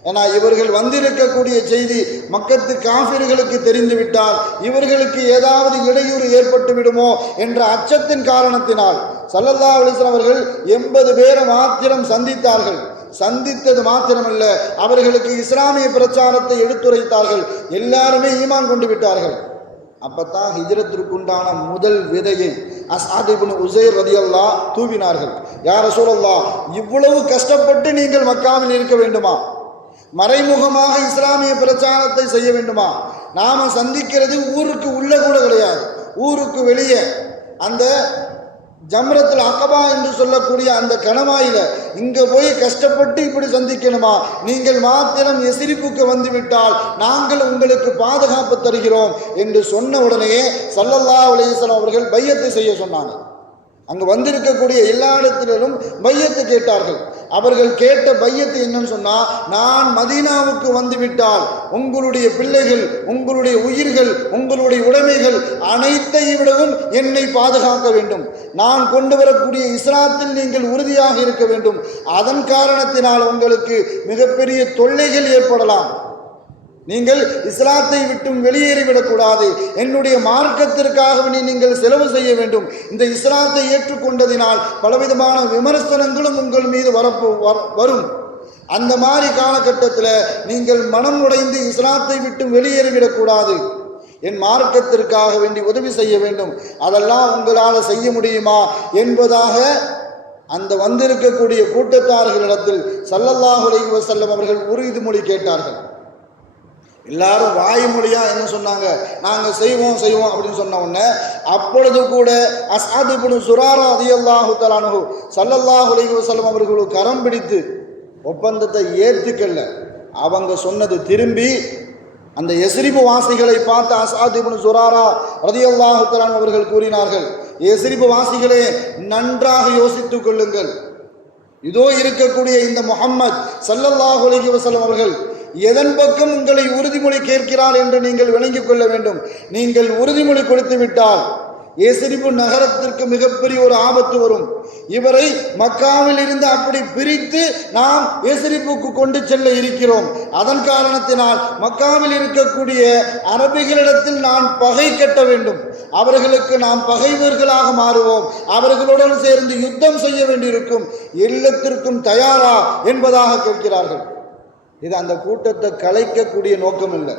ஏன்னா இவர்கள் வந்திருக்கக்கூடிய செய்தி மக்கத்து காஃபிர்களுக்கு தெரிந்துவிட்டால் இவர்களுக்கு ஏதாவது இடையூறு ஏற்பட்டு விடுமோ என்ற அச்சத்தின் காரணத்தினால் ஸல்லல்லாஹு அலைஹி வஸல்லம் அவர்கள் 80 பேரை மாத்திரம் சந்தித்தார்கள். சந்தித்தது மாத்திரமல்ல, அவர்களுக்கு இஸ்லாமிய பிரச்சாரத்தை எடுத்துரைத்தார்கள். எல்லாருமே ஈமான் கொண்டு விட்டார்கள். அப்பத்தான் ஹிஜ்ரத்திற்குண்டான முதல் விதையை அஸ்அத் இப்னு உஸைர் ரலியல்லாஹு தூவினார்கள். யா ரசூலல்லாஹ், இவ்வளவு கஷ்டப்பட்டு நீங்கள் மக்காவில் இருக்க வேண்டுமா? மறைமுகமாக இஸ்லாமிய பிரச்சாரத்தை செய்ய வேண்டுமா? நாம சந்திக்கிறது ஊருக்கு உள்ள கூட கிடையாது, ஊருக்கு வெளியே அந்த ஜம்ரத்துல் அகபா என்று சொல்லக்கூடிய அந்த கணவாயில இங்க போய் கஷ்டப்பட்டு இப்படி சந்திக்கணுமா? நீங்கள் மாத்திரம் எசிரிப்புக்கு வந்துவிட்டால் நாங்கள் உங்களுக்கு பாதுகாப்பு தருகிறோம் என்று சொன்ன உடனே ஸல்லல்லாஹு அலைஹி வஸல்லம் அவர்கள் பையத்தை செய்ய சொன்னாங்க. அங்கு வந்திருக்கக்கூடிய எல்லா இடத்திலும் பையத்து கேட்டார்கள். அவர்கள் கேட்ட பையத்து என்னன்னு சொன்னா, நான் மதீனாவுக்கு வந்துவிட்டால் உங்களுடைய பிள்ளைகள், உங்களுடைய உயிர்கள், உங்களுடைய உடைமைகள் அனைத்தை விடவும் என்னை பாதுகாக்க வேண்டும். நான் கொண்டு வரக்கூடிய இஸ்லாத்தில் நீங்கள் உறுதியாக இருக்க வேண்டும். அதன் காரணத்தினால் உங்களுக்கு மிகப்பெரிய தொல்லைகள் ஏற்படலாம். நீங்கள் இஸ்லாத்தை விட்டும் வெளியேறிவிடக்கூடாது. என்னுடைய மார்க்கத்திற்காக நீங்கள் செலவு செய்ய வேண்டும். இந்த இஸ்லாத்தை ஏற்றுக்கொண்டதினால் பலவிதமான விமர்சனங்களும் உங்கள் மீது வரும். அந்த மாதிரி காலகட்டத்தில் நீங்கள் மனம் உடைந்து இஸ்லாத்தை விட்டும் வெளியேறிவிடக்கூடாது. என் மார்க்கத்திற்காக வேண்டி உதவி செய்ய வேண்டும். அதெல்லாம் உங்களால் செய்ய முடியுமா என்பதாக அந்த வந்திருக்கக்கூடிய கூட்டத்தார்களிடத்தில் ஸல்லல்லாஹு அலைஹி வஸல்லம் அவர்கள் உறுதிமொழி கேட்டார்கள். எல்லாரும் வாய்மொழியா என்ன சொன்னாங்க? நாங்கள் செய்வோம் அப்படின்னு சொன்ன உடனே அப்பொழுது கூட அஸ்அத் இப்னு ஸுராரா ரலியல்லாஹு தஆலா அன்ஹு ஸல்லல்லாஹு அலைஹி வஸல்லம் அவர்களுக்கு கரம் பிடித்து ஒப்பந்தத்தை ஏற்றுக்கல்ல. அவங்க சொன்னது திரும்பி அந்த எஸ்ரிபு வாசிகளை பார்த்து அஸ்அத் இப்னு ஸுராரா ரலியல்லாஹு தஆலா அவர்கள் கூறினார்கள், எஸ்ரிபு வாசிகளே, நன்றாக யோசித்துக் கொள்ளுங்கள். இதோ இருக்கக்கூடிய இந்த முஹம்மத் ஸல்லல்லாஹு அலைஹி வஸல்லம் அவர்கள் எதன் பக்கம் உங்களை உறுதிமொழி கேட்கிறார் என்று நீங்கள் விளங்கிக் கொள்ள வேண்டும். நீங்கள் உறுதிமொழி கொடுத்து விட்டால் எஸ்ரிபு நகரத்திற்கு மிகப்பெரிய ஒரு ஆபத்து வரும். இவரை மக்காவில் இருந்து அப்படி பிரித்து நாம் எஸ்ரிபுக்கு கொண்டு செல்ல இருக்கிறோம். அதன் காரணத்தினால் மக்காவில் இருக்கக்கூடிய அரபிகளிடத்தில் நான் பகை கட்ட வேண்டும். அவர்களுக்கு நாம் பகைவர்களாக மாறுவோம். அவர்களுடன் சேர்ந்து யுத்தம் செய்ய வேண்டியிருக்கும். எல்லாத்திற்கும் தயாரா என்பதாக கேட்கிறார்கள். இது அந்த கூட்டத்தை கலைக்கக்கூடிய நோக்கம் இல்லை.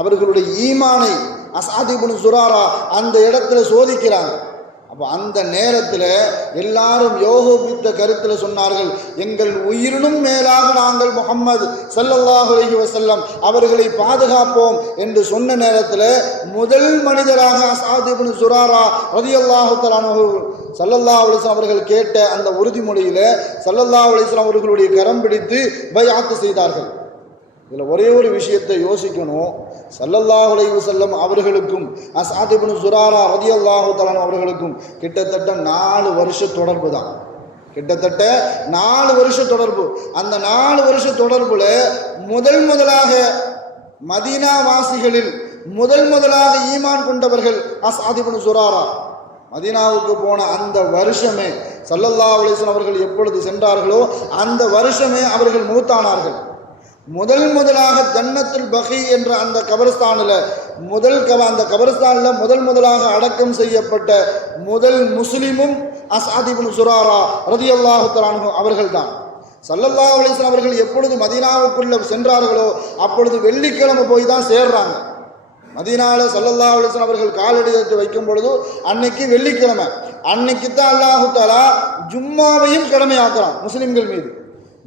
அவர்களுடைய ஈமானை அஸ்அத் இப்னு ஸுராரா அந்த இடத்துல சோதிக்கிறாங்க. அப்போ அந்த நேரத்தில் எல்லாரும் யோகோபித்த கருத்தில் சொன்னார்கள், எங்கள் உயிரினும் மேலாக நாங்கள் முஹம்மது ஸல்லல்லாஹு அலைஹி வஸல்லம் அவர்களை பாதுகாப்போம் என்று சொன்ன நேரத்தில் முதல் மனிதராக அஸ்அத் இப்னு ஸுராரா ரலியல்லாஹு தஆலா அன்ஹு ஸல்லல்லாஹு அலைஹி வஸல்லம் அவர்கள் கேட்ட அந்த உறுதிமொழியில் ஸல்லல்லாஹு அலைஹி வஸல்லம் அவர்களுடைய கரம் பிடித்து பைஅத் செய்தார்கள். இதில் ஒரே ஒரு விஷயத்தை யோசிக்கணும். ஸல்லல்லாஹு அலைஹி வஸல்லம் அவர்களுக்கும் அஸ்அத் இப்னு ஸுராரா ரலியல்லாஹு தஆலா அவர்களுக்கும் கிட்டத்தட்ட 4 வருஷ தொடர்பு தான். கிட்டத்தட்ட 4 வருஷ தொடர்பு. அந்த 4 வருஷ தொடர்புல முதலாக மதீனா வாசிகளில் முதலாக ஈமான் கொண்டவர்கள் அஸ்அத் இப்னு ஸுராரா. மதீனாவுக்கு போன அந்த வருஷமே ஸல்லல்லாஹு அலைஹி வஸல்லம் அவர்கள் எப்பொழுது சென்றார்களோ அந்த வருஷமே அவர்கள் மூத்தானார்கள். முதலாக ஜன்னத்துல் பகி என்ற அந்த கபரஸ்தானில் அந்த கபரஸ்தானில் முதலாக அடக்கம் செய்யப்பட்ட முதல் முஸ்லிமும் அஸ்அத் இப்னு ஸுராரா ரலியல்லாஹு தஆலா அன்ஹு அவர்கள்தான். ஸல்லல்லாஹு அலைஹி வஸல்லம் அவர்கள் எப்பொழுது மதீனாவுக்குள்ள சென்றார்களோ அப்பொழுது வெள்ளிக்கிழமை போய் தான் சேர்றாங்க. மதீனாவில் ஸல்லல்லாஹு அலைஹி வஸல்லம் அவர்கள் காலடி எடுத்து வைக்கும் பொழுது அன்னைக்கு வெள்ளிக்கிழமை. அன்னைக்கு தான் அல்லாஹு தஆலா ஜும்மாவையும் கடமையாக்குறான் முஸ்லிம்கள் மீது.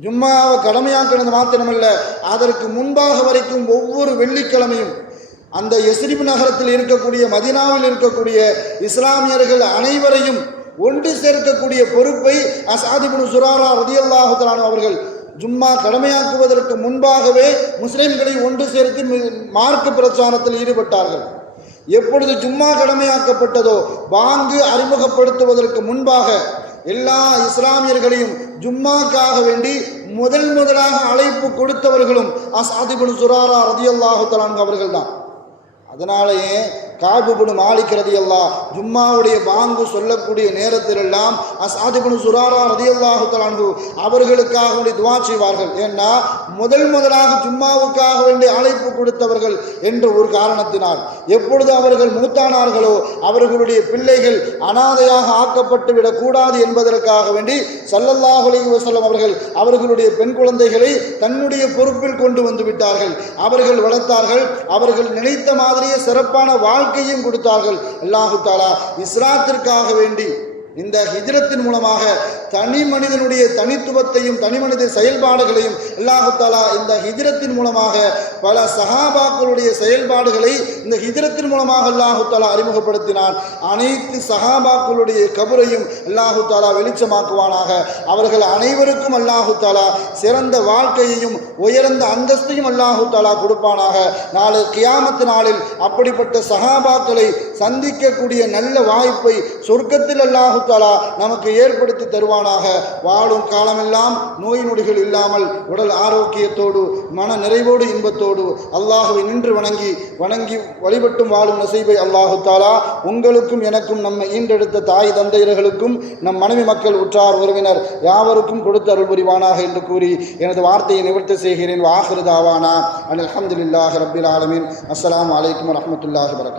ஜும்மாவை கடமையாக்குறது மாத்திரமல்ல, அதற்கு முன்பாக வரைக்கும் ஒவ்வொரு வெள்ளிக்கிழமையும் அந்த எஸ்ரிபு நகரத்தில் இருக்கக்கூடிய மதீனாவில் இருக்கக்கூடிய இஸ்லாமியர்கள் அனைவரையும் ஒன்று சேர்க்கக்கூடிய பொறுப்பை அஸ்அத் இப்னு ஸுராரா ரலியல்லாஹு தஆலா அவர்கள் ஜும்மா கடமையாக்குவதற்கு முன்பாகவே முஸ்லிம்களை ஒன்று சேர்த்து மார்க்க பிரச்சாரத்தில் ஈடுபட்டார்கள். எப்பொழுது ஜும்மா கடமையாக்கப்பட்டதோ பாங்கு அறிமுகப்படுத்துவதற்கு முன்பாக எல்லா இஸ்லாமியர்களையும் ஜும்மாக்காக வேண்டி முதலாக அழைப்பு கொடுத்தவர்களும் அஸ்அத் இப்னு ஸுராரா ரலியல்லாஹு தஆலா அவர்கள் தான். அதனாலேயே கஅப் இப்னு மாலிக் ரலியல்லாஹு ஜும்மாவுடைய பாங்கு சொல்லக்கூடிய நேரத்திலெல்லாம் அஸ்அத் இப்னு ஸுராரா ரலியல்லாஹு தஆலா அன்ஹு அவர்களுக்காக வேண்டி துஆ செய்வார்கள். ஏன்னா முதலாக ஜும்மாவுக்காக வேண்டி அழைப்பு கொடுத்தவர்கள் என்ற ஒரு காரணத்தினால் எப்பொழுது அவர்கள் மூத்தானார்களோ அவர்களுடைய பிள்ளைகள் அனாதையாக ஆக்கப்பட்டு விடக்கூடாது என்பதற்காக வேண்டி ஸல்லல்லாஹு அலைஹி வஸல்லம் அவர்களுடைய பெண் குழந்தைகளை தன்னுடைய பொறுப்பில் கொண்டு வந்து விட்டார்கள். அவர்கள் வளர்த்தார்கள். அவர்கள் நினைத்த மாதிரியே சிறப்பான வாழ்க்கையும் கொடுத்தார்கள். அல்லாஹு தஆலா இஸ்லாத்திற்காக வேண்டி இந்த ஹிஜ்ரத்தின் மூலமாக தனி மனிதனுடைய தனித்துவத்தையும் தனி மனித செயல்பாடுகளையும் அல்லாஹு தஆலா இந்த ஹிஜ்ரத்தின் மூலமாக பல சஹாபாக்களுடைய செயல்பாடுகளை இந்த ஹிஜ்ரத்தின் மூலமாக அல்லாஹு தஆலா அறிமுகப்படுத்தினான். அனைத்து சஹாபாக்களுடைய கபரையும் அல்லாஹு தஆலா வெளிச்சமாக்குவானாக. அவர்கள் அனைவருக்கும் அல்லாஹு தஆலா சிறந்த வாழ்க்கையையும் உயர்ந்த அந்தஸ்தையும் அல்லாஹு தஆலா கொடுப்பானாக. நாளை கியாமத் நாளில் அப்படிப்பட்ட சஹாபாக்களை சந்திக்கக்கூடிய நல்ல வாய்ப்பை சொர்க்கத்தில் அல்லாஹு தஆலா நமக்கு ஏற்படுத்தி தருவானாக. வாழும் காலமெல்லாம் நோய் நொடிகள் இல்லாமல் உடல் ஆரோக்கியத்தோடு மன நிறைவோடு இன்பத்தோடு அல்லாஹுவை நின்று வணங்கி வழிபட்டும் வாழும் நசீபை அல்லாஹு தஆலா உங்களுக்கும் எனக்கும் நம்ம ஈண்டெடுத்த தாய் தந்தையர்களுக்கும் நம் மனைவி மக்கள் உற்றார் உறவினர் யாவருக்கும் கொடுத்து அருள் புரிவானாக என்று கூறி எனது வார்த்தையை நிவர்த்தி செய்கிறேன். வாஹிரு தாவானா அல்ஹம்துலில்லாஹி ரப்பில் ஆலமீன். அஸ்ஸலாமு அலைக்கும் வரஹ்மத்துல்லாஹி வபரகாத்துஹு.